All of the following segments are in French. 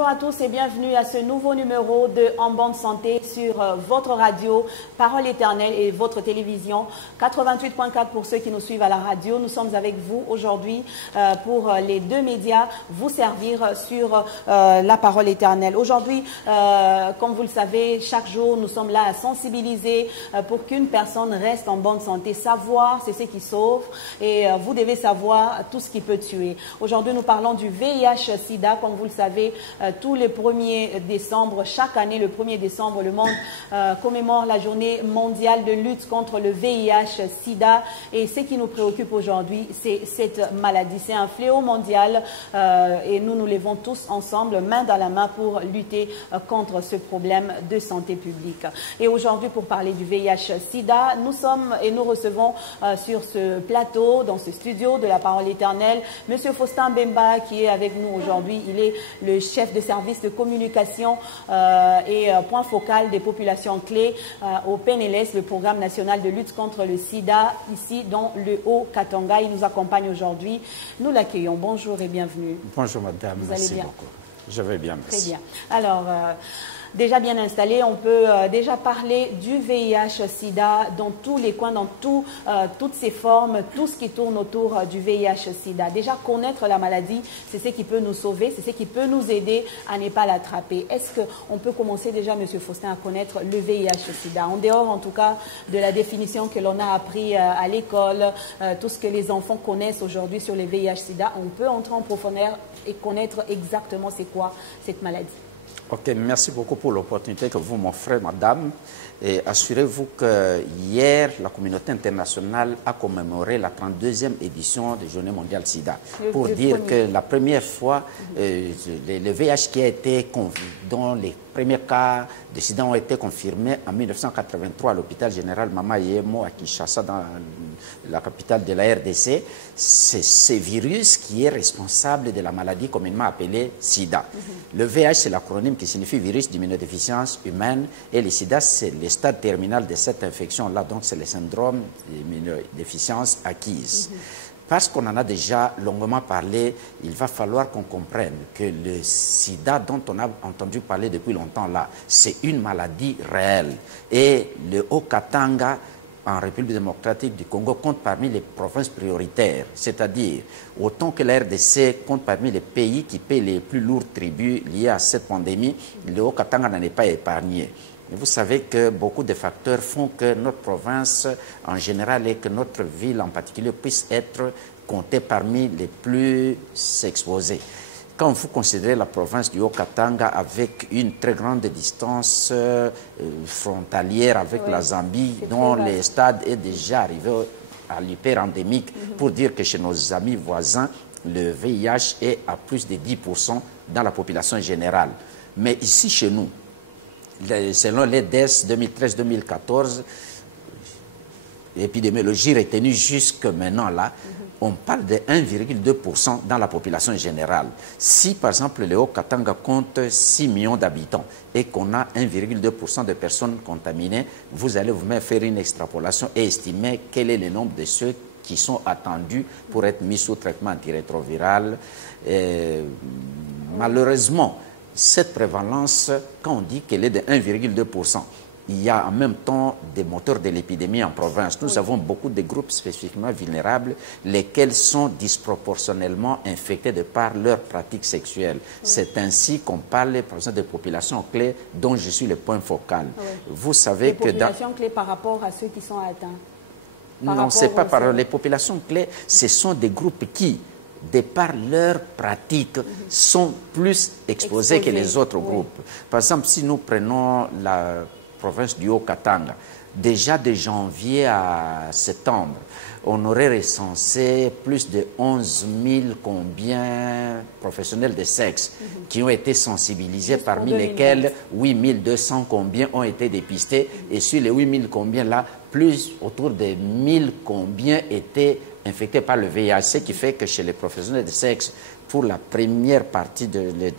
Bonjour à tous et bienvenue à ce nouveau numéro de En Bande Santé sur votre radio Parole Éternelle et votre télévision 88.4 pour ceux qui nous suivent à la radio. Nous sommes avec vous aujourd'hui pour les deux médias vous servir sur la Parole Éternelle. Aujourd'hui, comme vous le savez, chaque jour nous sommes là à sensibiliser pour qu'une personne reste en bonne santé. Savoir, c'est ce qui sauve et vous devez savoir tout ce qui peut tuer. Aujourd'hui, nous parlons du VIH-Sida. Comme vous le savez, tous les 1er décembre, chaque année, le 1er décembre, le monde commémore la journée mondiale de lutte contre le VIH-Sida. Et ce qui nous préoccupe aujourd'hui, c'est cette maladie. C'est un fléau mondial et nous nous levons tous ensemble, main dans la main, pour lutter contre ce problème de santé publique. Et aujourd'hui, pour parler du VIH-Sida, nous sommes et nous recevons sur ce plateau, dans ce studio de la Parole Éternelle, M. Faustin Bemba, qui est avec nous aujourd'hui. Il est le chef de service de communication et point focal des populations clés au PNLS, le Programme national de lutte contre le sida, ici dans le Haut-Katanga. Il nous accompagne aujourd'hui. Nous l'accueillons. Bonjour et bienvenue. Bonjour madame, vous merci allez bien? beaucoup. Je vais bien, merci. Très bien. Alors, déjà bien installé, on peut déjà parler du VIH-Sida dans tous les coins, dans toutes ses formes, tout ce qui tourne autour du VIH-Sida. Déjà connaître la maladie, c'est ce qui peut nous sauver, c'est ce qui peut nous aider à ne pas l'attraper. Est-ce qu'on peut commencer déjà, M. Faustin, à connaître le VIH-Sida? En dehors, en tout cas, de la définition que l'on a appris à l'école, tout ce que les enfants connaissent aujourd'hui sur le VIH-Sida, on peut entrer en profondeur et connaître exactement c'est quoi cette maladie. Ok, merci beaucoup pour l'opportunité que vous m'offrez, madame. Et assurez-vous que hier, la communauté internationale a commémoré la 32e édition de Journée mondiale SIDA. Pour dire que la première fois, le VIH qui a été dont les premiers cas de SIDA ont été confirmés en 1983 à l'hôpital général Mama Yemo à Kinshasa, dans la capitale de la RDC. C'est ce virus qui est responsable de la maladie communément appelée SIDA. Le VIH, c'est l'acronyme qui signifie virus d'immunodéficience humaine, et le SIDA, c'est le stade terminal de cette infection-là, donc c'est le syndrome d'immunodéficience acquise. Parce qu'on en a déjà longuement parlé, il va falloir qu'on comprenne que le sida dont on a entendu parler depuis longtemps là, c'est une maladie réelle. Et le Haut-Katanga, en République démocratique du Congo, compte parmi les provinces prioritaires. C'est-à-dire, autant que la RDC compte parmi les pays qui paient les plus lourds tributs liés à cette pandémie, le Haut-Katanga n'en est pas épargné. Vous savez que beaucoup de facteurs font que notre province en général et que notre ville en particulier puisse être comptée parmi les plus exposées. Quand vous considérez la province du Haut-Katanga avec une très grande distance frontalière avec la Zambie, dont le stade est déjà arrivé à l'hyper-endémique, pour dire que chez nos amis voisins, le VIH est à plus de 10% dans la population générale. Mais ici, chez nous, selon les DES 2013-2014, l'épidémiologie retenue jusque maintenant là, on parle de 1,2% dans la population générale. Si par exemple le Haut-Katanga compte 6 millions d'habitants et qu'on a 1,2% de personnes contaminées, vous allez vous-même faire une extrapolation et estimer quel est le nombre de ceux qui sont attendus pour être mis sous traitement antirétroviral. Malheureusement, cette prévalence, quand on dit qu'elle est de 1,2%, il y a en même temps des moteurs de l'épidémie en province. Nous avons beaucoup de groupes spécifiquement vulnérables, lesquels sont disproportionnellement infectés de par leurs pratiques sexuelles. C'est ainsi qu'on parle, par exemple, des populations clés dont je suis le point focal. Vous savez les que dans... populations clés par rapport à ceux qui sont atteints. Non, ce n'est pas par les populations clés, ce sont des groupes qui, de par leurs pratiques, sont plus exposés que les autres groupes. Par exemple, si nous prenons la province du Haut-Katanga, déjà de janvier à septembre, on aurait recensé plus de 11 000 professionnels de sexe qui ont été sensibilisés, parmi lesquels 8 200 ont été dépistés, et sur les 8 000 là, plus autour de 1000 étaient infectés par le VIH, ce qui fait que chez les professionnels de sexe, pour la première partie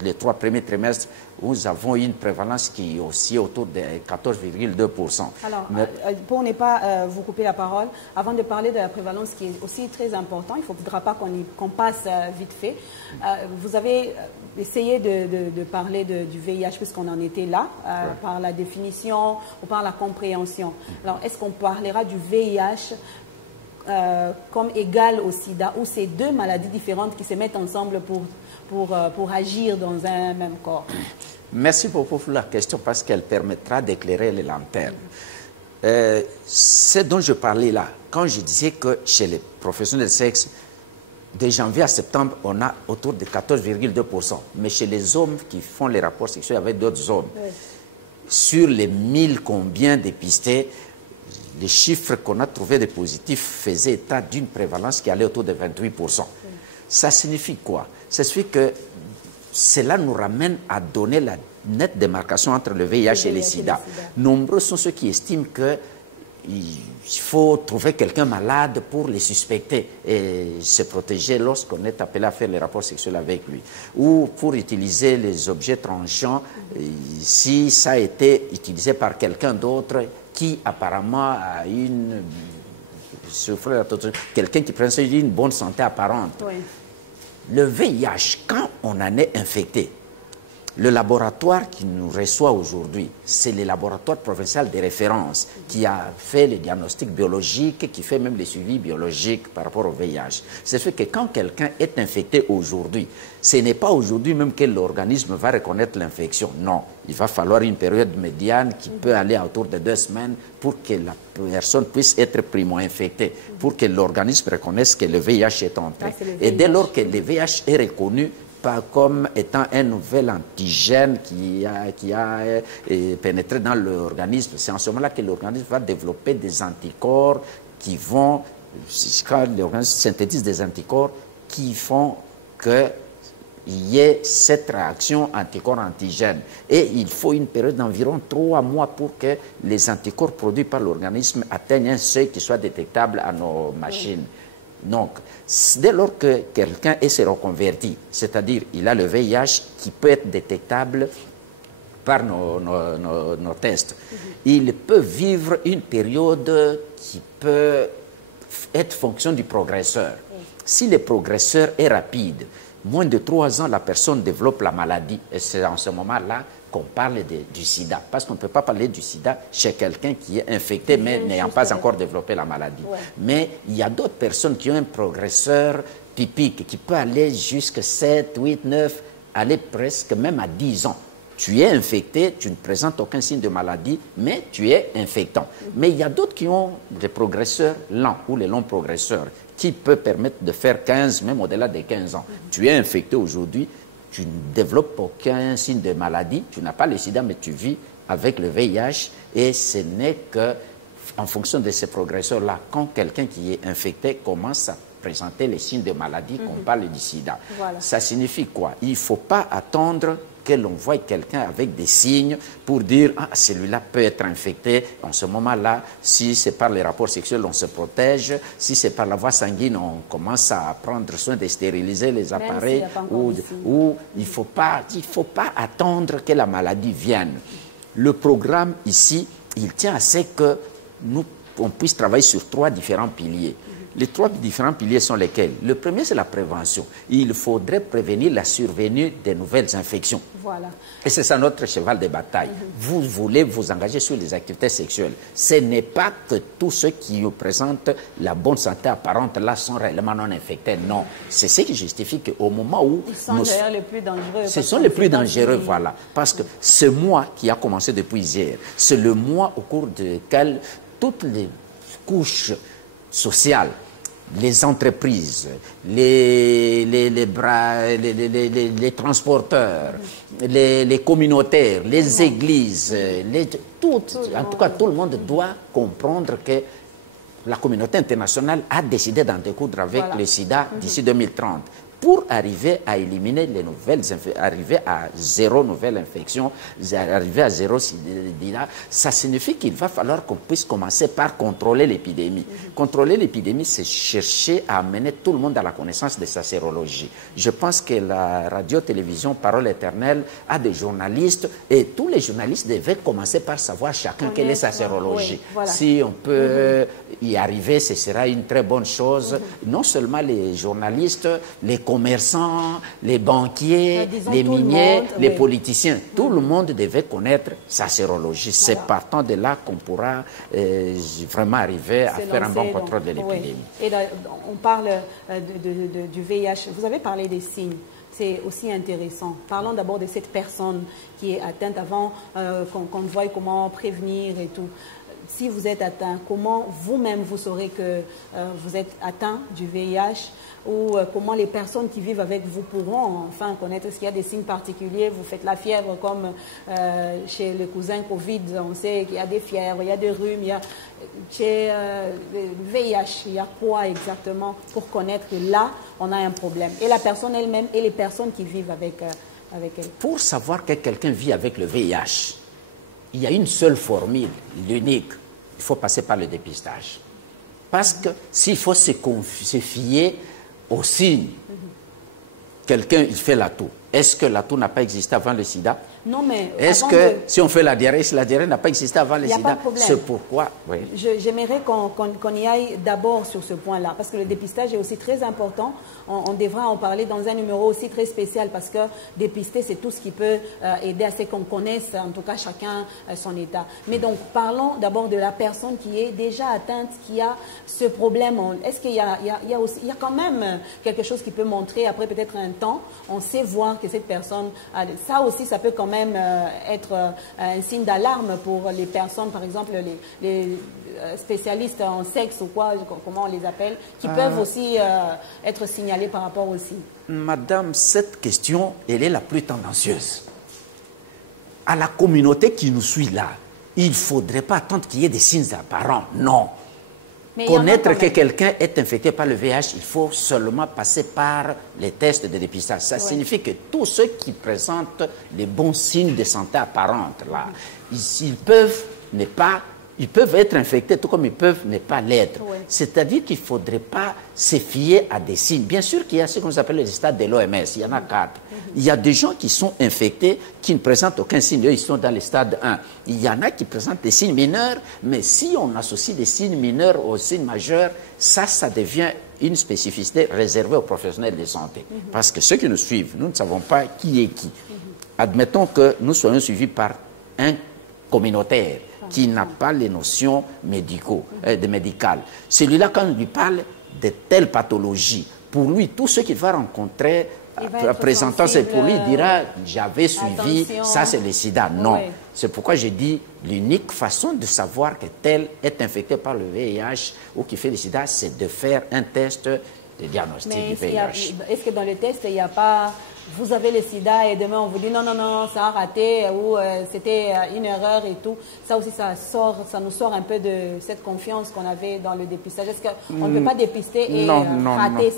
les 3 premiers trimestres, nous avons une prévalence qui est aussi autour de 14,2%. Alors, pour ne pas vous couper la parole, avant de parler de la prévalence qui est aussi très importante, il ne faudra pas qu'on passe vite fait. Vous avez essayer de parler du VIH puisqu'on en était là, par la définition ou par la compréhension. Alors, est-ce qu'on parlera du VIH comme égal au sida ou c'est deux maladies différentes qui se mettent ensemble pour agir dans un même corps? Merci beaucoup pour la question parce qu'elle permettra d'éclairer les lanternes. Ce dont je parlais là, quand je disais que chez les professionnels de sexe, de janvier à septembre, on a autour de 14,2%. Mais chez les hommes qui font les rapports sexuels avec d'autres hommes, sur les 1000 combien dépistés, les chiffres qu'on a trouvés de positifs faisaient état d'une prévalence qui allait autour de 28%. Ça signifie quoi? Ça signifie que cela nous ramène à donner la nette démarcation entre le VIH et le sida. Nombreux sont ceux qui estiment qu'il faut trouver quelqu'un malade pour les suspecter et se protéger lorsqu'on est appelé à faire les rapports sexuels avec lui. Ou pour utiliser les objets tranchants, si ça a été utilisé par quelqu'un d'autre qui apparemment a quelqu'un qui présente une bonne santé apparente. Oui. Le VIH, quand on en est infecté, le laboratoire qui nous reçoit aujourd'hui, c'est le laboratoire provincial de référence qui a fait les diagnostics biologiques, qui fait même les suivis biologiques par rapport au VIH. C'est fait que quand quelqu'un est infecté aujourd'hui, ce n'est pas aujourd'hui même que l'organisme va reconnaître l'infection. Non, il va falloir une période médiane qui peut aller autour de 2 semaines pour que la personne puisse être primo-infectée, pour que l'organisme reconnaisse que le VIH est entré. Et dès lors que le VIH est reconnu, pas comme étant un nouvel antigène qui a pénétré dans l'organisme. C'est en ce moment-là que l'organisme va développer des anticorps qui vont, quand l'organisme synthétise des anticorps qui font qu'il y ait cette réaction anticorps-antigène. Et il faut une période d'environ 3 mois pour que les anticorps produits par l'organisme atteignent un seuil qui soit détectable à nos machines. Donc, dès lors que quelqu'un est séroconverti, c'est-à-dire il a le VIH qui peut être détectable par nos tests, il peut vivre une période qui peut être fonction du progresseur. Si le progresseur est rapide, moins de 3 ans, la personne développe la maladie. Et c'est en ce moment-là qu'on parle du sida. Parce qu'on ne peut pas parler du sida chez quelqu'un qui est infecté, mais n'ayant pas encore développé la maladie. Ouais. Mais il y a d'autres personnes qui ont un progresseur typique, qui peut aller jusqu'à 7, 8, 9, aller presque même à 10 ans. Tu es infecté, tu ne présentes aucun signe de maladie, mais tu es infectant. Mais il y a d'autres qui ont des progresseurs lents ou les longs progresseurs, qui peuvent permettre de faire 15, même au-delà des 15 ans. Tu es infecté aujourd'hui, tu ne développes aucun signe de maladie, tu n'as pas le sida, mais tu vis avec le VIH et ce n'est qu'en fonction de ces progresseurs-là, quand quelqu'un qui est infecté commence à présenter les signes de maladie, qu'on parle du sida. Voilà. Ça signifie quoi? Il ne faut pas attendre que l'on voie quelqu'un avec des signes pour dire « Ah, celui-là peut être infecté. » En ce moment-là, si c'est par les rapports sexuels, on se protège. Si c'est par la voie sanguine, on commence à prendre soin de stériliser les appareils. Ou il ne faut pas attendre que la maladie vienne. Le programme ici, il tient à ce que on puisse travailler sur 3 différents piliers. Les 3 différents piliers sont lesquels? Le premier, c'est la prévention. Il faudrait prévenir la survenue des nouvelles infections. Voilà. Et c'est ça notre cheval de bataille. Vous voulez vous engager sur les activités sexuelles. Ce n'est pas que tous ceux qui présentent la bonne santé apparente là sont réellement non infectés. Non. C'est ce qui justifie qu'au moment où... Ils sont d'ailleurs les plus dangereux. Ce sont les plus dangereux, voilà. Parce que ce mois qui a commencé depuis hier, c'est le mois au cours duquel toutes les couches sociales, les entreprises, les transporteurs, les communautaires, les églises, en tout cas tout le monde doit comprendre que la communauté internationale a décidé d'en découdre avec le sida d'ici 2030. Pour arriver à éliminer les nouvelles arriver à 0 nouvelle infection, arriver à 0 sida, ça signifie qu'il va falloir qu'on puisse commencer par contrôler l'épidémie. Contrôler l'épidémie, c'est chercher à amener tout le monde à la connaissance de sa sérologie. Je pense que la radio-télévision Parole Éternelle a des journalistes et tous les journalistes devaient commencer par savoir chacun quelle est sa sérologie. Oui, voilà. Si on peut y arriver, ce sera une très bonne chose. Non seulement les journalistes, les commerçants, les banquiers, les tout le miniers, monde, les oui. politiciens. Tout le monde devait connaître sa sérologie. C'est Voilà. partant de là qu'on pourra vraiment arriver à faire un bon contrôle de l'épidémie. Oui. Et là, on parle du VIH. Vous avez parlé des signes. C'est aussi intéressant. Parlons d'abord de cette personne qui est atteinte avant qu'on voie comment prévenir et tout. Si vous êtes atteint, comment vous-même vous saurez que vous êtes atteint du VIH ou comment les personnes qui vivent avec vous pourront enfin connaître? Est-ce qu'il y a des signes particuliers? Vous faites la fièvre comme chez le cousin Covid, on sait qu'il y a des fièvres, il y a des rhumes, il y a chez le VIH, il y a quoi exactement pour connaître que là, on a un problème? Et la personne elle-même et les personnes qui vivent avec elle. Pour savoir que quelqu'un vit avec le VIH, il y a une seule formule, l'unique. Il faut passer par le dépistage. Parce que s'il faut se fier aux signes, quelqu'un, il fait la toux. Est-ce que la toux n'a pas existé avant le sida? Non, mais est-ce que si on fait la diarrhée, si la diarrhée n'a pas existé avant le sida, c'est pourquoi? Oui. J'aimerais qu'on y aille d'abord sur ce point-là, parce que le dépistage est aussi très important. On devra en parler dans un numéro aussi très spécial, parce que dépister, c'est tout ce qui peut aider à ce qu'on connaisse, en tout cas chacun son état. Mais donc, parlons d'abord de la personne qui est déjà atteinte, qui a ce problème. Est-ce qu'il y a quand même quelque chose qui peut montrer, après peut-être un temps, on sait voir que cette personne a... Ça aussi, ça peut quand même être un signe d'alarme pour les personnes, par exemple les spécialistes en sexe ou quoi, comment on les appelle, qui peuvent aussi être signalés par rapport aux signes. Madame, cette question, elle est la plus tendancieuse. À la communauté qui nous suit là, il ne faudrait pas attendre qu'il y ait des signes apparents, non. Mais connaître que quelqu'un est infecté par le VIH, il faut seulement passer par les tests de dépistage. Ça signifie que tous ceux qui présentent les bons signes de santé apparentes, là, ils peuvent être infectés tout comme ils peuvent ne pas l'être. C'est-à-dire qu'il ne faudrait pas se fier à des signes. Bien sûr qu'il y a ce qu'on appelle les stades de l'OMS, il y en a 4. Il y a des gens qui sont infectés, qui ne présentent aucun signe, eux, ils sont dans le stade 1. Il y en a qui présentent des signes mineurs, mais si on associe des signes mineurs aux signes majeurs, ça devient une spécificité réservée aux professionnels de santé. Parce que ceux qui nous suivent, nous ne savons pas qui est qui. Admettons que nous soyons suivis par un communautaire qui n'a pas les notions médicales. Celui-là, quand on lui parle de telle pathologie, pour lui, tout ce qu'il va rencontrer, présentant ses pour lui, il dira « j'avais suivi, ça c'est le sida ». Non. C'est pourquoi j'ai dit l'unique façon de savoir que tel est infecté par le VIH ou qui fait le sida, c'est de faire un test de diagnostic du VIH. Est-ce que dans le test, il n'y a pas... Vous avez le sida et demain on vous dit non, non, non, ça a raté ou c'était une erreur et tout. Ça aussi, ça nous sort un peu de cette confiance qu'on avait dans le dépistage. Est-ce qu'on ne peut pas dépister et rater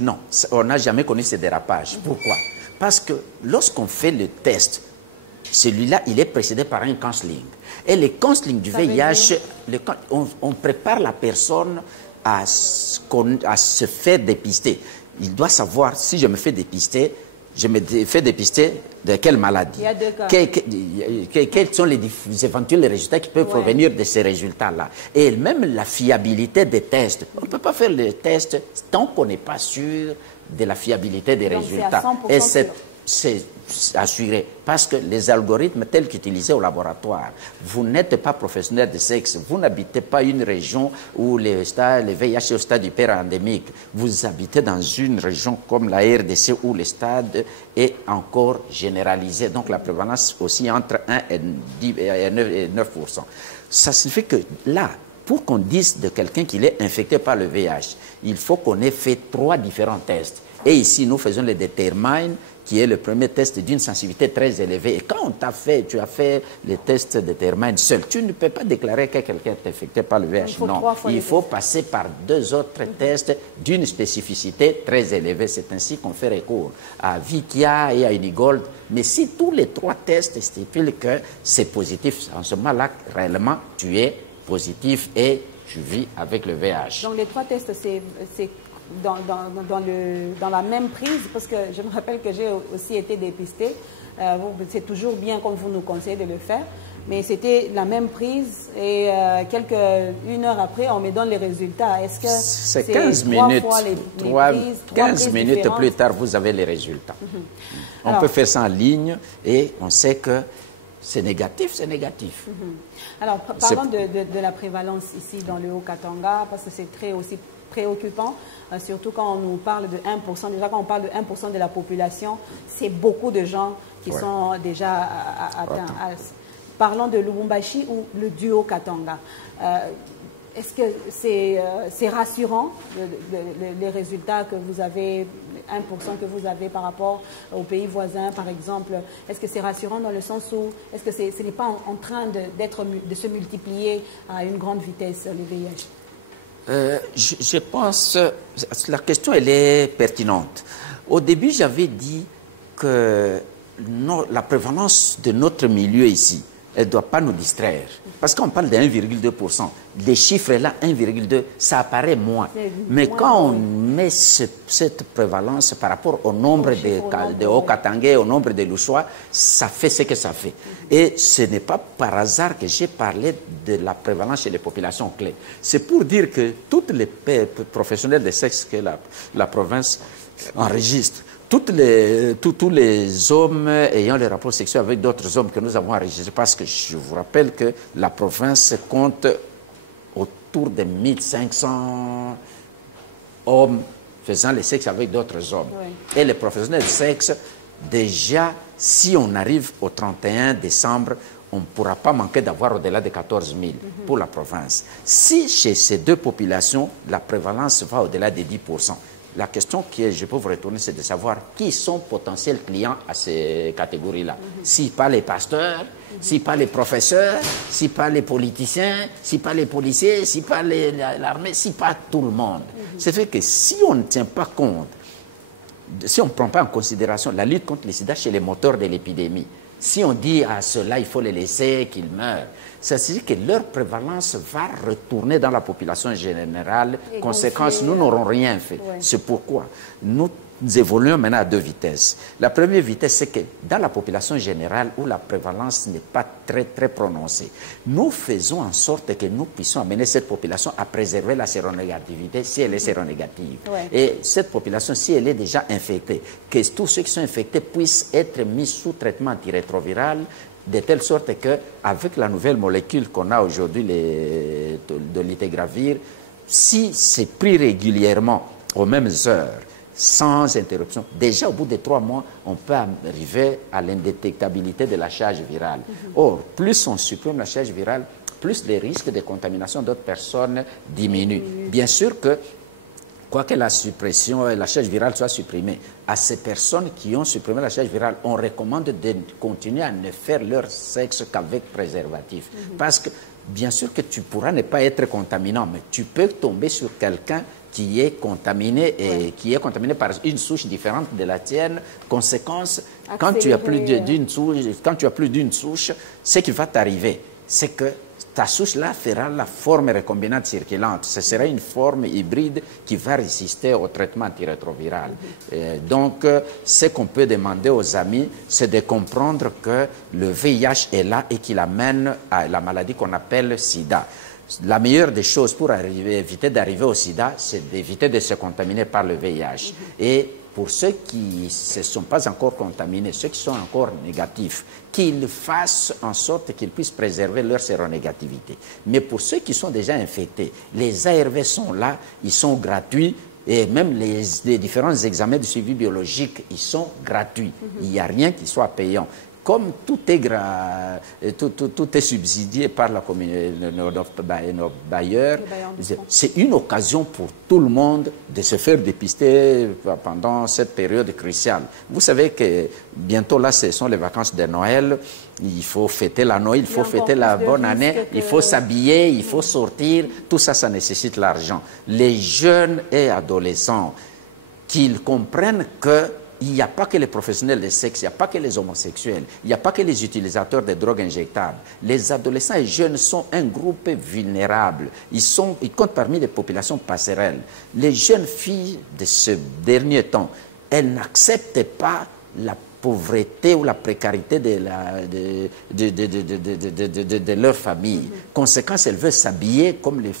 non, on n'a jamais connu ces dérapages. Pourquoi? Parce que lorsqu'on fait le test, celui-là, il est précédé par un counseling. Et le counseling du VIH, on prépare la personne à se faire dépister. Il doit savoir, si je me fais dépister, je me fais dépister de quelle maladie? Il y a deux cas. Quels sont les éventuels résultats qui peuvent provenir de ces résultats-là? Et même la fiabilité des tests. On ne peut pas faire les tests tant qu'on n'est pas sûr de la fiabilité des résultats. Et c'est assuré. Parce que les algorithmes tels qu'utilisés au laboratoire, vous n'êtes pas professionnel de sexe, vous n'habitez pas une région où le VIH est au stade hyper-endémique, vous habitez dans une région comme la RDC où le stade est encore généralisé. Donc la prévalence aussi entre 1 et 9%. Ça signifie que là, pour qu'on dise de quelqu'un qu'il est infecté par le VIH, il faut qu'on ait fait 3 différents tests. Et ici, nous faisons le Determine, qui est le premier test d'une sensibilité très élevée. Et quand tu as fait le test Determine seul, tu ne peux pas déclarer que quelqu'un est infecté par le VIH. Non, il faut passer par 2 autres tests d'une spécificité très élevée. C'est ainsi qu'on fait recours à Vikia et à Unigold. Mais si tous les 3 tests stipulent que c'est positif, en ce moment-là, réellement, tu es positif et tu vis avec le VIH. Donc les 3 tests, c'est dans la même prise, parce que je me rappelle que j'ai aussi été dépistée. C'est toujours bien, comme vous nous conseillez, de le faire. mais c'était la même prise et une heure après, on me donne les résultats. Est-ce que c'est 15 minutes, 15 minutes plus tard, vous avez les résultats. On peut faire ça en ligne et on sait que c'est négatif, c'est négatif. Alors, parlons de la prévalence ici dans le Haut-Katanga, parce que c'est très aussi préoccupant, surtout quand on nous parle de 1%. Déjà, quand on parle de 1% de la population, c'est beaucoup de gens qui sont déjà atteints. Parlons de Lubumbashi ou le duo Katanga. Est-ce que c'est rassurant, les résultats que vous avez, 1% que vous avez par rapport aux pays voisins, par exemple? Est-ce que c'est rassurant dans le sens où, est-ce que ce n'est pas en train de se multiplier à une grande vitesse, le VIH? Je pense, la question elle est pertinente. Au début, j'avais dit que la prévalence de notre milieu ici, elle ne doit pas nous distraire. Parce qu'on parle de 1,2%. Les chiffres là, 1,2, ça apparaît moins. Mais quand on met cette prévalence par rapport au nombre de Haut-Katangais, au nombre de Louchois, ça fait ce que ça fait. Et ce n'est pas par hasard que j'ai parlé de la prévalence chez les populations clés. C'est pour dire que tous les professionnels de sexe que la province enregistre, tous les hommes ayant les rapports sexuels avec d'autres hommes que nous avons enregistrés, parce que je vous rappelle que la province compte autour de 1500 hommes faisant le sexe avec d'autres hommes. Et les professionnels de sexe, déjà, si on arrive au 31 décembre, on ne pourra pas manquer d'avoir au-delà de 14 000 pour la province. Si chez ces deux populations, la prévalence va au-delà de 10%, la question que je peux vous retourner, c'est de savoir qui sont potentiels clients à ces catégories-là. Si pas les pasteurs, si pas les professeurs, si pas les politiciens, si pas les policiers, si pas l'armée, si pas tout le monde. C'est fait que si on ne tient pas compte, si on ne prend pas en considération la lutte contre le sida chez les moteurs de l'épidémie, si on dit à ceux-là, il faut les laisser qu'ils meurent, ça signifie que leur prévalence va retourner dans la population générale. Conséquence, nous n'aurons rien fait. C'est pourquoi nous évoluons maintenant à deux vitesses. La première vitesse, c'est que dans la population générale, où la prévalence n'est pas très prononcée, nous faisons en sorte que nous puissions amener cette population à préserver la séronégativité si elle est séronégative. Et cette population, si elle est déjà infectée, que tous ceux qui sont infectés puissent être mis sous traitement antirétroviral, de telle sorte qu'avec la nouvelle molécule qu'on a aujourd'hui, de l'itégravir, si c'est pris régulièrement aux mêmes heures, sans interruption, déjà au bout de 3 mois, on peut arriver à l'indétectabilité de la charge virale. Or, plus on supprime la charge virale, plus les risques de contamination d'autres personnes diminuent. Bien sûr que, quoique la suppression et la charge virale soit supprimée, à ces personnes qui ont supprimé la charge virale, on recommande de continuer à ne faire leur sexe qu'avec préservatif. Parce que, bien sûr que tu pourras ne pas être contaminant, mais tu peux tomber sur quelqu'un qui est contaminé et qui est contaminé par une souche différente de la tienne. Conséquence, quand tu as plus d'une souche, ce qui va t'arriver, c'est que ta souche-là fera la forme recombinante circulante. Ce sera une forme hybride qui va résister au traitement antirétroviral. Donc, ce qu'on peut demander aux amis, c'est de comprendre que le VIH est là et qu'il amène à la maladie qu'on appelle SIDA. La meilleure des choses pour éviter d'arriver au sida, c'est d'éviter de se contaminer par le VIH. Et pour ceux qui ne se sont pas encore contaminés, ceux qui sont encore négatifs, qu'ils fassent en sorte qu'ils puissent préserver leur séronégativité. Mais pour ceux qui sont déjà infectés, les ARV sont là, ils sont gratuits. Et même les différents examens de suivi biologique, ils sont gratuits. Il n'y a rien qui soit payant. Comme tout est subsidié par la nos bailleurs, c'est une occasion pour tout le monde de se faire dépister pendant cette période cruciale. Vous savez que bientôt là, ce sont les vacances de Noël. Il faut fêter la Noël, il faut fêter la bonne année, il faut s'habiller, il faut sortir. Tout ça, ça nécessite l'argent. Les jeunes et adolescents, qu'ils comprennent que il n'y a pas que les professionnels de sexe, il n'y a pas que les homosexuels, il n'y a pas que les utilisateurs de drogues injectables. Les adolescents et jeunes sont un groupe vulnérable. Ils comptent parmi les populations passerelles. Les jeunes filles de ce dernier temps, elles n'acceptent pas la pauvreté ou la précarité de leur famille. Conséquence, elles veulent s'habiller comme les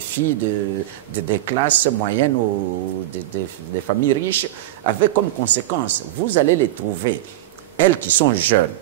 filles des classes moyennes ou des familles riches, avec comme conséquence, vous allez les trouver, elles qui sont jeunes,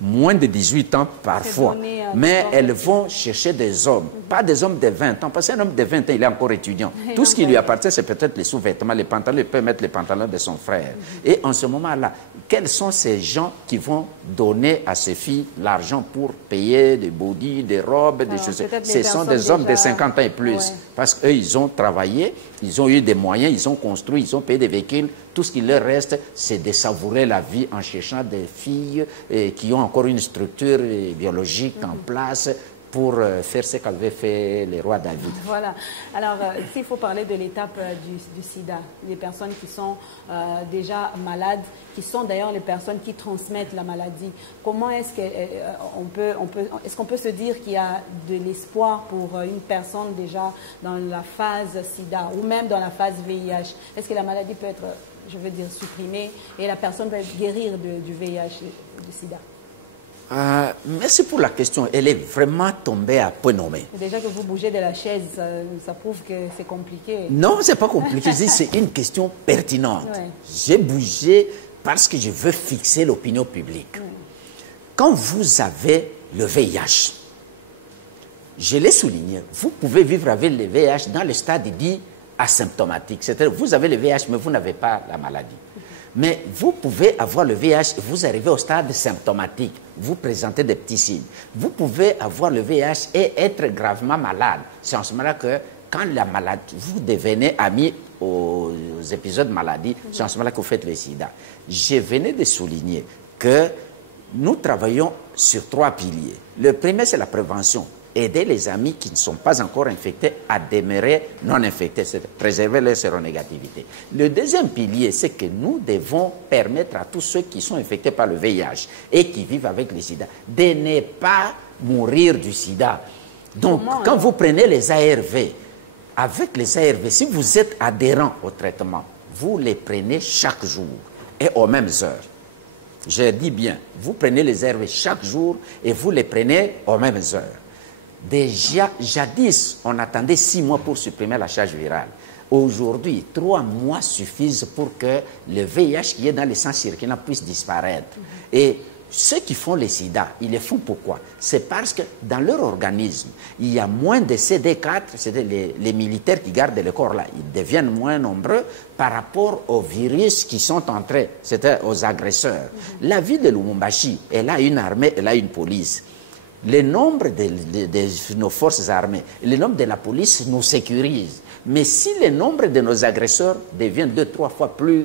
moins de 18 ans parfois, mais elles vont chercher des hommes, pas des hommes de 20 ans, parce qu'un homme de 20 ans, il est encore étudiant. Tout ce qui lui appartient, c'est peut-être les sous-vêtements, les pantalons, il peut mettre les pantalons de son frère. Et en ce moment-là, quels sont ces gens qui vont donner à ces filles l'argent pour payer des bodys, des robes, des choses? Ce sont des hommes de 50 ans et plus, parce qu'eux, ils ont travaillé, ils ont eu des moyens, ils ont construit, ils ont payé des véhicules. Tout ce qui leur reste, c'est de savourer la vie en cherchant des filles qui ont encore une structure biologique en place pour faire ce qu'avait fait le roi David. Voilà. Alors, s'il faut parler de l'étape du sida, les personnes qui sont déjà malades, qui sont d'ailleurs les personnes qui transmettent la maladie, comment est-ce qu'on peut se dire qu'il y a de l'espoir pour une personne déjà dans la phase sida ou même dans la phase VIH? Est-ce que la maladie peut être, je veux dire, supprimée et la personne peut guérir du VIH et du sida? Merci pour la question. Elle est vraiment tombée à point nommé. Déjà que vous bougez de la chaise, ça prouve que c'est compliqué. Non, c'est pas compliqué. C'est une question pertinente. Ouais. J'ai bougé parce que je veux fixer l'opinion publique. Ouais. Quand vous avez le VIH, je l'ai souligné, vous pouvez vivre avec le VIH dans le stade dit asymptomatique. C'est-à-dire vous avez le VIH, mais vous n'avez pas la maladie. Mais vous pouvez avoir le VIH et vous arrivez au stade symptomatique. Vous présentez des petits signes. Vous pouvez avoir le VIH et être gravement malade. C'est en ce moment-là que, quand la maladie, vous devenez ami aux épisodes de maladie, c'est en ce moment-là que vous faites le sida. Je venais de souligner que nous travaillons sur 3 piliers. Le premier, c'est la prévention. Aider les amis qui ne sont pas encore infectés à demeurer non infectés, c'est préserver leur séronégativité. Le deuxième pilier, c'est que nous devons permettre à tous ceux qui sont infectés par le VIH et qui vivent avec le sida de ne pas mourir du sida. Donc, quand vous prenez les ARV, avec les ARV, si vous êtes adhérent au traitement, vous les prenez chaque jour et aux mêmes heures. Je dis bien, vous prenez les ARV chaque jour et vous les prenez aux mêmes heures. Déjà, jadis, on attendait 6 mois pour supprimer la charge virale. Aujourd'hui, 3 mois suffisent pour que le VIH qui est dans le sang circulant puisse disparaître. Et ceux qui font le sida, ils le font pourquoi? C'est parce que dans leur organisme, il y a moins de CD4, c'est-à-dire les militaires qui gardent le corps là, ils deviennent moins nombreux par rapport aux virus qui sont entrés, c'est-à-dire aux agresseurs. La ville de Lubumbashi, elle a une armée, elle a une police. Le nombre de nos forces armées, le nombre de la police nous sécurise. Mais si le nombre de nos agresseurs devient 2-3 fois plus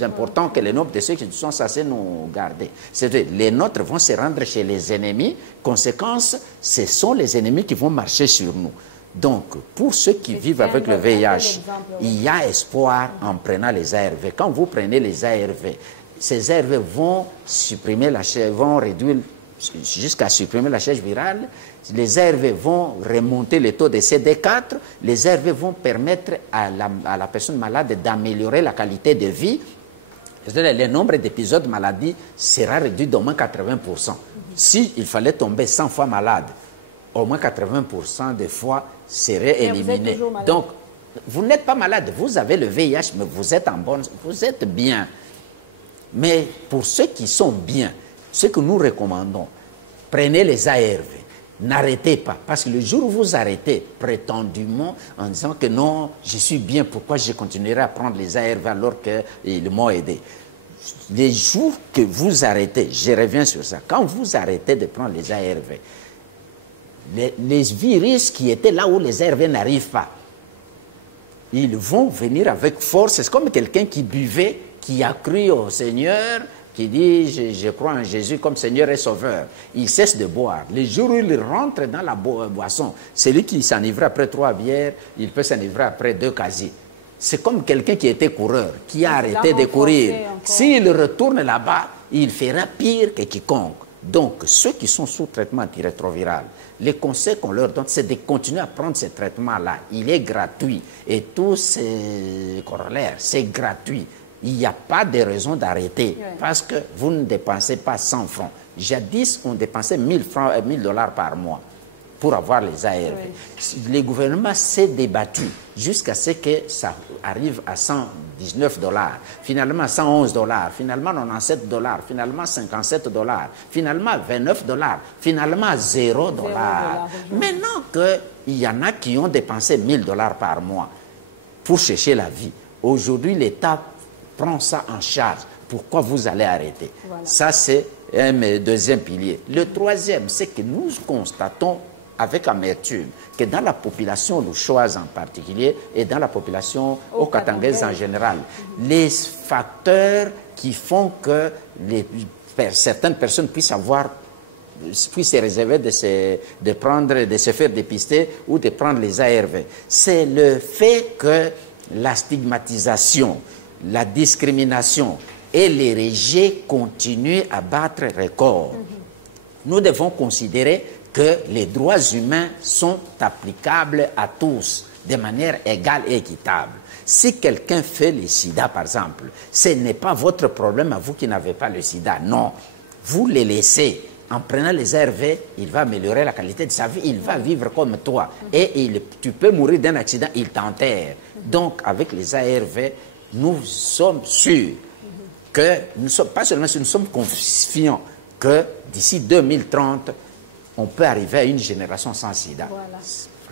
important que le nombre de ceux qui sont censés nous garder, c'est-à-dire les nôtres vont se rendre chez les ennemis. Conséquence, ce sont les ennemis qui vont marcher sur nous. Donc, pour ceux qui vivent avec le VIH, il y a espoir en prenant les ARV. Quand vous prenez les ARV, ces ARV vont supprimer vont réduire jusqu'à supprimer la charge virale. Les ARV vont remonter le taux de CD4. Les ARV vont permettre à la personne malade d'améliorer la qualité de vie. Le nombre d'épisodes de maladie sera réduit d'au moins 80%. S'il fallait tomber 100 fois malade, au moins 80% des fois seraient éliminés. Donc, vous n'êtes pas malade. Vous avez le VIH, mais vous êtes en bonne, vous êtes bien. Mais pour ceux qui sont bien, ce que nous recommandons, prenez les ARV, n'arrêtez pas. Parce que le jour où vous arrêtez, prétendument, en disant que non, je suis bien, pourquoi je continuerai à prendre les ARV alors qu'ils m'ont aidé? Les jours que vous arrêtez, je reviens sur ça, quand vous arrêtez de prendre les ARV, les virus qui étaient là où les ARV n'arrivent pas, ils vont venir avec force. C'est comme quelqu'un qui buvait, qui a cru au Seigneur, qui dit je crois en Jésus comme Seigneur et Sauveur. Il cesse de boire. Le jour où il rentre dans la boisson, celui qui s'enivre après 3 bières, il peut s'enivrer après 2 quasi. C'est comme quelqu'un qui était coureur, qui a arrêté de courir. S'il retourne là-bas, il fera pire que quiconque. Donc, ceux qui sont sous traitement antirétroviral, les conseils qu'on leur donne, c'est de continuer à prendre ce traitement-là. Il est gratuit. Et tous ces corollaires, c'est gratuit. il n'y a pas de raison d'arrêter parce que vous ne dépensez pas 100 francs. Jadis, on dépensait 1000 francs, 1000 dollars par mois pour avoir les ARV. Le gouvernement s'est débattu jusqu'à ce que ça arrive à 119 dollars, finalement 111 dollars, finalement 97 dollars, finalement 57 dollars, finalement 29 dollars, finalement 0 dollars. Maintenant qu'il y en a qui ont dépensé 1000 dollars par mois pour chercher la vie, aujourd'hui l'État prend ça en charge. Pourquoi vous allez arrêter? Ça, c'est un deuxième pilier. Le troisième, c'est que nous constatons avec amertume que dans la population louchoise en particulier et dans la population okatangaise en général, les facteurs qui font que certaines personnes puissent se réserver de se faire dépister ou de prendre les ARV, c'est le fait que la stigmatisation, la discrimination et les rejets continuent à battre record. Nous devons considérer que les droits humains sont applicables à tous de manière égale et équitable. Si quelqu'un fait le sida, par exemple, ce n'est pas votre problème à vous qui n'avez pas le sida. Non, vous le laissez. En prenant les ARV, il va améliorer la qualité de sa vie, il va vivre comme toi. Et tu peux mourir d'un accident, il t'enterre. Donc, avec les ARV, nous sommes sûrs que, pas seulement sûrs, nous sommes confiants que d'ici 2030, on peut arriver à une génération sans sida. Voilà.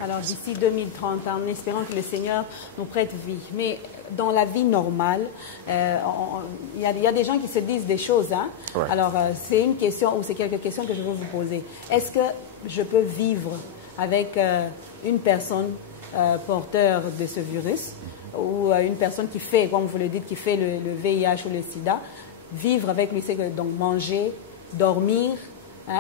Alors d'ici 2030, en espérant que le Seigneur nous prête vie. Mais dans la vie normale, il y a des gens qui se disent des choses. Hein? Alors c'est une question, ou c'est quelques questions que je veux vous poser. Est-ce que je peux vivre avec une personne porteur de ce virus, ou une personne qui fait, comme vous le dites, qui fait le VIH ou le sida, vivre avec lui, c'est donc manger, dormir,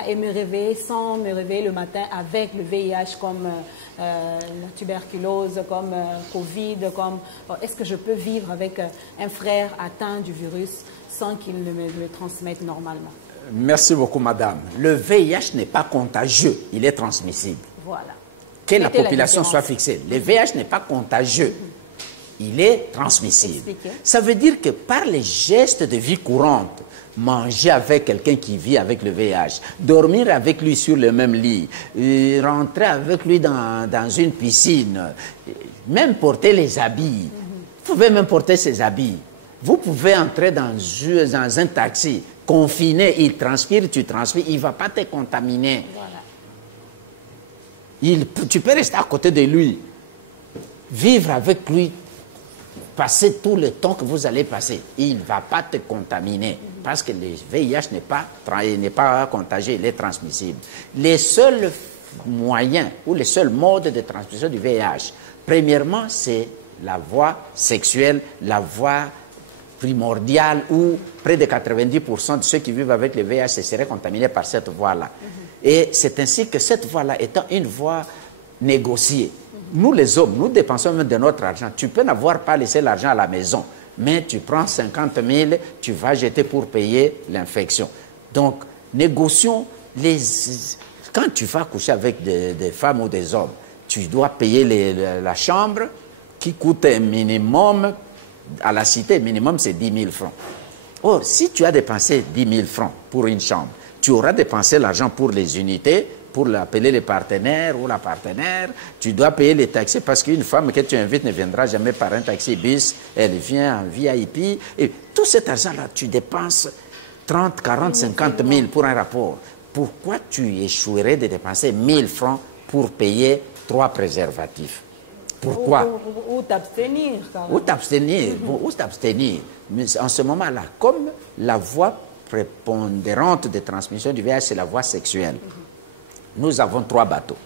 et me réveiller sans me réveiller le matin avec le VIH comme la tuberculose, comme Covid, comme... Est-ce que je peux vivre avec un frère atteint du virus sans qu'il ne me le transmette normalement? Merci beaucoup, madame. Le VIH n'est pas contagieux, il est transmissible. Voilà. Que la population soit fixée. Le VIH n'est pas contagieux, il est transmissible. Expliquez. Ça veut dire que par les gestes de vie courante, manger avec quelqu'un qui vit avec le VIH, dormir avec lui sur le même lit, rentrer avec lui dans une piscine, même porter les habits. Vous pouvez même porter ses habits. Vous pouvez entrer dans un taxi, confiné, il transpire, tu transpires, il ne va pas te contaminer. Voilà. Tu peux rester à côté de lui, vivre avec lui, passer tout le temps que vous allez passer. Il ne va pas te contaminer parce que le VIH n'est pas contagieux, il est transmissible. Les seuls moyens ou les seuls modes de transmission du VIH, premièrement, c'est la voie sexuelle, la voie primordiale où près de 90% de ceux qui vivent avec le VIH seraient contaminés par cette voie-là. Et c'est ainsi que cette voie-là étant une voie négociée, nous les hommes, nous dépensons même de notre argent. Tu peux n'avoir pas laissé l'argent à la maison, mais tu prends 50 000, tu vas jeter pour payer l'infection. Donc, négocions. Quand tu vas coucher avec des femmes ou des hommes, tu dois payer la chambre qui coûte un minimum, à la cité, minimum c'est 10 000 francs. Or, si tu as dépensé 10 000 francs pour une chambre, tu auras dépensé l'argent pour les unités, pour appeler les partenaires ou la partenaire, tu dois payer les taxis parce qu'une femme que tu invites ne viendra jamais par un taxi bus, elle vient en VIP. Et tout cet argent-là, tu dépenses 30, 40, 50 000 pour un rapport. Pourquoi tu échouerais de dépenser 1000 francs pour payer 3 préservatifs? Pourquoi? Ou t'abstenir. Ou t'abstenir. Ou t'abstenir. Mais en ce moment-là, comme la voie prépondérante de transmission du VIH, c'est la voie sexuelle, nous avons 3 bateaux.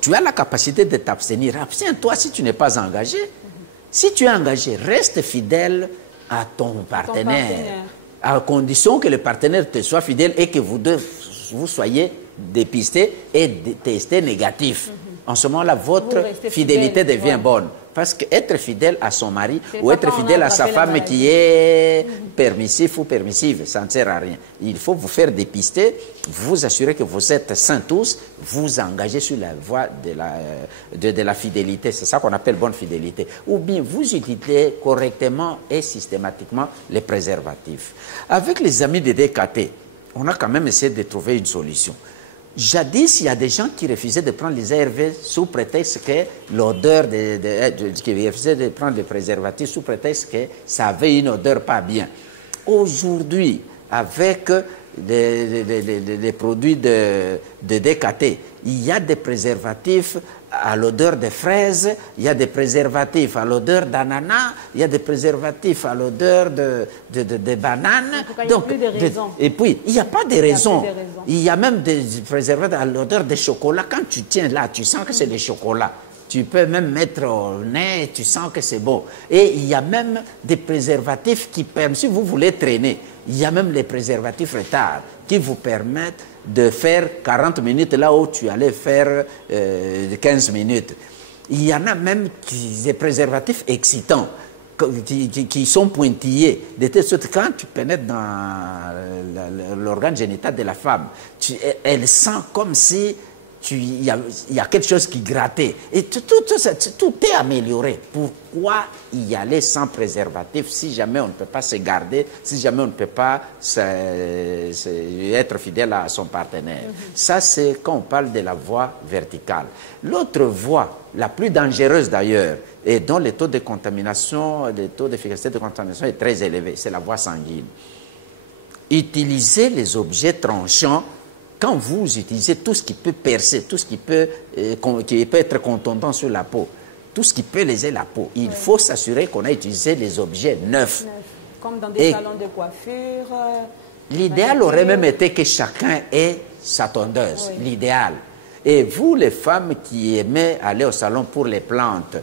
Tu as la capacité de t'abstenir. Abstiens-toi si tu n'es pas engagé. Si tu es engagé, reste fidèle à ton partenaire. À condition que le partenaire te soit fidèle et que vous soyez dépistés et testés négatifs. En ce moment-là, votre fidélité devient bonne. Parce qu'être fidèle à son mari ou être fidèle à sa femme qui est permissif ou permissive, ça ne sert à rien. Il faut vous faire dépister, vous assurer que vous êtes sains tous, vous engager sur la voie de la fidélité. C'est ça qu'on appelle bonne fidélité. Ou bien vous utilisez correctement et systématiquement les préservatifs. Avec les amis de DKT, on a quand même essayé de trouver une solution. Jadis, il y a des gens qui refusaient de prendre les ARV sous prétexte que l'odeur, qui refusaient de prendre les préservatifs sous prétexte que ça avait une odeur pas bien. Aujourd'hui, avec des produits de DKT, il y a des préservatifs à l'odeur de fraises, il y a des préservatifs à l'odeur d'ananas, il y a des préservatifs à l'odeur de bananes. Donc, il n'y a plus de raison. Et puis, il n'y a pas de raison. Il y a même des préservatifs à l'odeur de chocolat. Quand tu tiens là, tu sens que c'est du chocolat. Tu peux même mettre au nez, tu sens que c'est beau. Et il y a même des préservatifs qui permettent, si vous voulez traîner, il y a même les préservatifs retard qui vous permettent de faire 40 minutes là où tu allais faire 15 minutes. Il y en a même des préservatifs excitants qui sont pointillés, de telle sorte que quand tu pénètres dans l'organe génital de la femme, elle sent comme si il y a quelque chose qui grattait. Et tout est amélioré. Pourquoi y aller sans préservatif si jamais on ne peut pas se garder, si jamais on ne peut pas être fidèle à son partenaire? Ça, c'est quand on parle de la voie verticale. L'autre voie, la plus dangereuse d'ailleurs, et dont le taux de contamination, le taux d'efficacité de contamination est très élevé, c'est la voie sanguine. Utiliser les objets tranchants. Quand vous utilisez tout ce qui peut percer, tout ce qui peut être contondant sur la peau, tout ce qui peut léser la peau, il faut s'assurer qu'on a utilisé les objets neufs. Comme dans des salons de coiffure. L'idéal aurait même été que chacun ait sa tondeuse, l'idéal. Et vous, les femmes qui aimez aller au salon pour les plantes,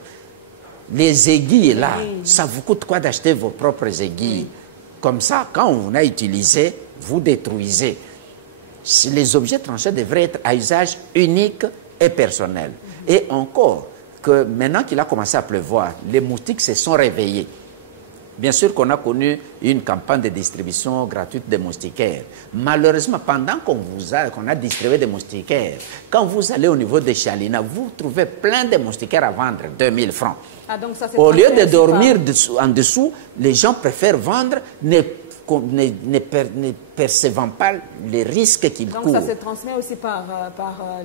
les aiguilles là, ça vous coûte quoi d'acheter vos propres aiguilles? Comme ça, quand on a utilisé, vous détruisez. Les objets tranchés devraient être à usage unique et personnel. Et encore, que maintenant qu'il a commencé à pleuvoir, les moustiques se sont réveillés. Bien sûr qu'on a connu une campagne de distribution gratuite de moustiquaires. Malheureusement, pendant qu'on a distribué des moustiquaires, quand vous allez au niveau de Chalina, vous trouvez plein de moustiquaires à vendre, 2000 francs. Ah, donc ça, au lieu de dormir en dessous, les gens préfèrent vendre, ne percevant pas les risques qu'ils courent. Donc ça se transmet aussi par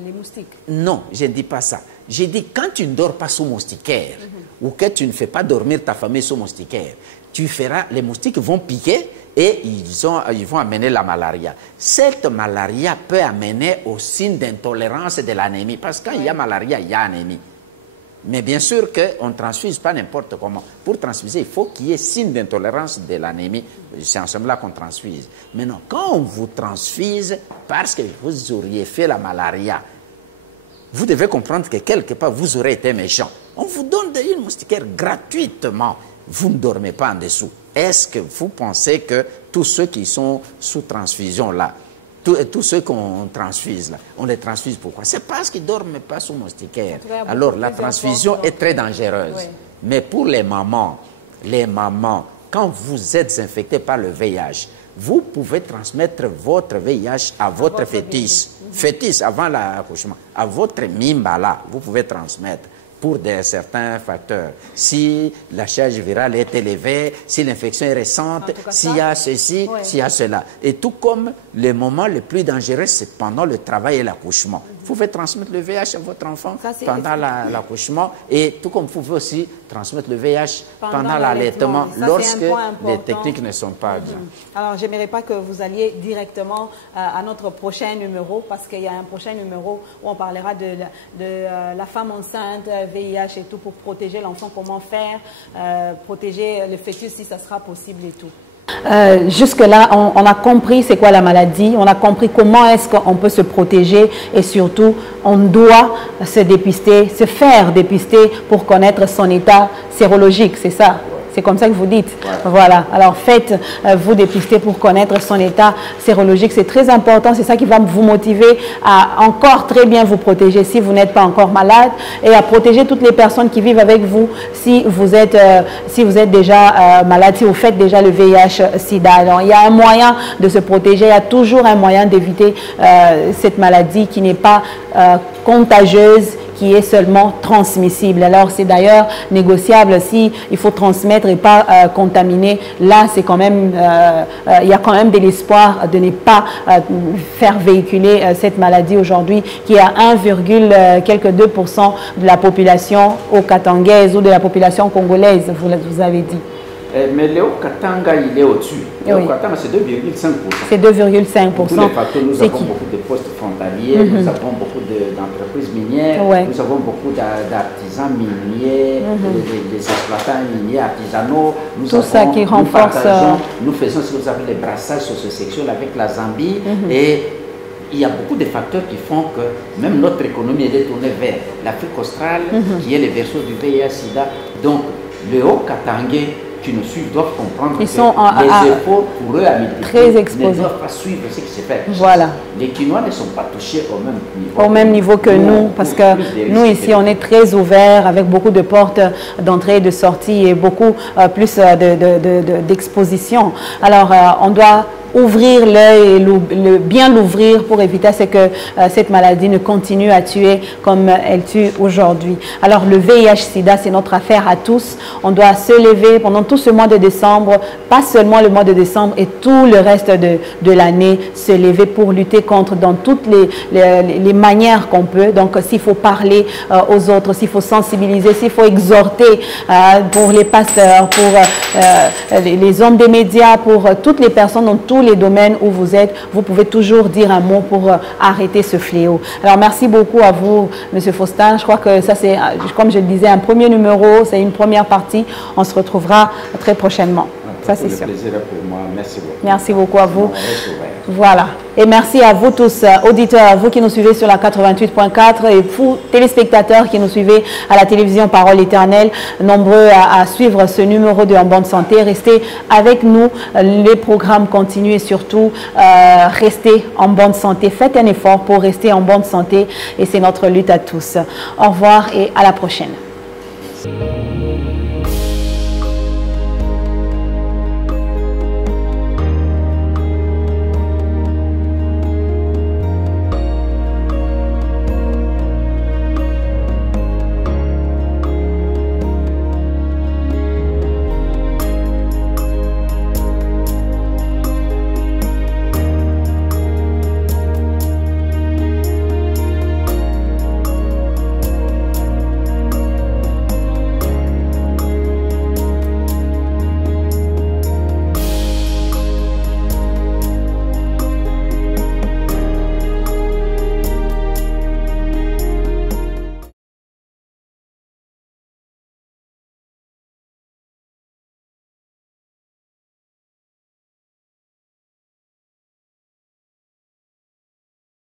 les moustiques? Non, je ne dis pas ça. J'ai dit quand tu ne dors pas sous moustiquaire ou que tu ne fais pas dormir ta famille sous moustiquaire, les moustiques vont piquer et ils vont amener la malaria. Cette malaria peut amener au signe d'intolérance de l'anémie parce que quand il y a malaria, il y a anémie. Mais bien sûr qu'on ne transfuse pas n'importe comment. Pour transfuser, il faut qu'il y ait signe d'intolérance de l'anémie. C'est en ce moment-là qu'on transfuse. Maintenant, quand on vous transfuse parce que vous auriez fait la malaria, vous devez comprendre que quelque part, vous aurez été méchant. On vous donne une moustiquaire gratuitement. Vous ne dormez pas en dessous. Est-ce que vous pensez que tous ceux qui sont sous transfusion là, tous ceux qu'on transfuse là, on les transfuse pourquoi? C'est parce qu'ils ne dorment pas sous moustiquaire. Alors la transfusion est très dangereuse. Oui. Mais pour les mamans, quand vous êtes infecté par le VIH, vous pouvez transmettre votre VIH à votre fœtus. Fœtus avant l'accouchement. À votre mimba là, vous pouvez transmettre pour certains facteurs. Si la charge virale est élevée, si l'infection est récente, s'il y a ceci, s'il y a cela. Et tout comme le moment le plus dangereux, c'est pendant le travail et l'accouchement. Vous pouvez transmettre le VIH à votre enfant pendant l'accouchement et tout comme vous pouvez aussi transmettre le VIH pendant l'allaitement lorsque les techniques ne sont pas bien. Alors, je n'aimerais pas que vous alliez directement à notre prochain numéro parce qu'il y a un prochain numéro où on parlera de la femme enceinte, VIH et tout pour protéger l'enfant, comment faire, protéger le fœtus si ça sera possible et tout. Jusque-là, on a compris c'est quoi la maladie, on a compris comment est-ce qu'on peut se protéger et surtout, on doit se dépister, se faire dépister pour connaître son état sérologique, c'est ça? C'est comme ça que vous dites. Ouais. Voilà. Alors faites-vous dépister pour connaître son état sérologique. C'est très important. C'est ça qui va vous motiver à encore très bien vous protéger si vous n'êtes pas encore malade et à protéger toutes les personnes qui vivent avec vous si vous êtes déjà malade, si vous faites déjà le VIH-Sida. Alors il y a un moyen de se protéger. Il y a toujours un moyen d'éviter cette maladie qui n'est pas contagieuse, qui est seulement transmissible. Alors c'est d'ailleurs négociable si il faut transmettre et pas contaminer. Là c'est quand même il y a quand même de l'espoir de ne pas faire véhiculer cette maladie aujourd'hui qui est à 1,2% de la population au Katangaise ou de la population congolaise, vous avez dit. Mais Léo Katanga, il est au-dessus. Léo Katanga, c'est 2,5%. C'est 2,5%. Tous les facteurs, nous avons beaucoup de postes frontaliers, nous avons beaucoup d'entreprises minières, nous avons beaucoup d'artisans miniers, des exploitants miniers, artisanaux. Tout ça qui renforce. Nous faisons ce que vous appelez les brassages socio-sexuels avec la Zambie et il y a beaucoup de facteurs qui font que même notre économie est tournée vers l'Afrique australe, qui est le berceau du VIH-Sida. Donc, le Haut-Katangais qui nous suivent doivent comprendre ils que sont les efforts pour eux à multiplier très exposés. Ne doivent pas suivre ce qui se fait. Voilà. Les Quinois ne sont pas touchés au même niveau. Au même niveau que nous, parce que nous ici on est très ouverts avec beaucoup de portes d'entrée et de sortie et beaucoup plus d'exposition. Alors on doit ouvrir l'œil et bien l'ouvrir pour éviter que cette maladie ne continue à tuer comme elle tue aujourd'hui. Alors le VIH-Sida, c'est notre affaire à tous. On doit se lever pendant tout ce mois de décembre, pas seulement le mois de décembre et tout le reste de l'année, se lever pour lutter contre dans toutes les manières qu'on peut. Donc s'il faut parler aux autres, s'il faut sensibiliser, s'il faut exhorter pour les pasteurs, pour les hommes des médias, pour toutes les personnes dans tous les domaines où vous êtes, vous pouvez toujours dire un mot pour arrêter ce fléau. Alors merci beaucoup à vous, Monsieur Faustin. Je crois que ça c'est, comme je le disais, un premier numéro, c'est une première partie. On se retrouvera très prochainement. Ça c'est sûr. C'est un plaisir pour moi. Merci beaucoup. Merci beaucoup à vous. Voilà. Et merci à vous tous, auditeurs, à vous qui nous suivez sur la 88.4 et vous, téléspectateurs qui nous suivez à la télévision Parole Éternelle, nombreux à suivre ce numéro de En Bonne Santé. Restez avec nous, les programmes continuent et surtout, restez en bonne santé. Faites un effort pour rester en bonne santé et c'est notre lutte à tous. Au revoir et à la prochaine.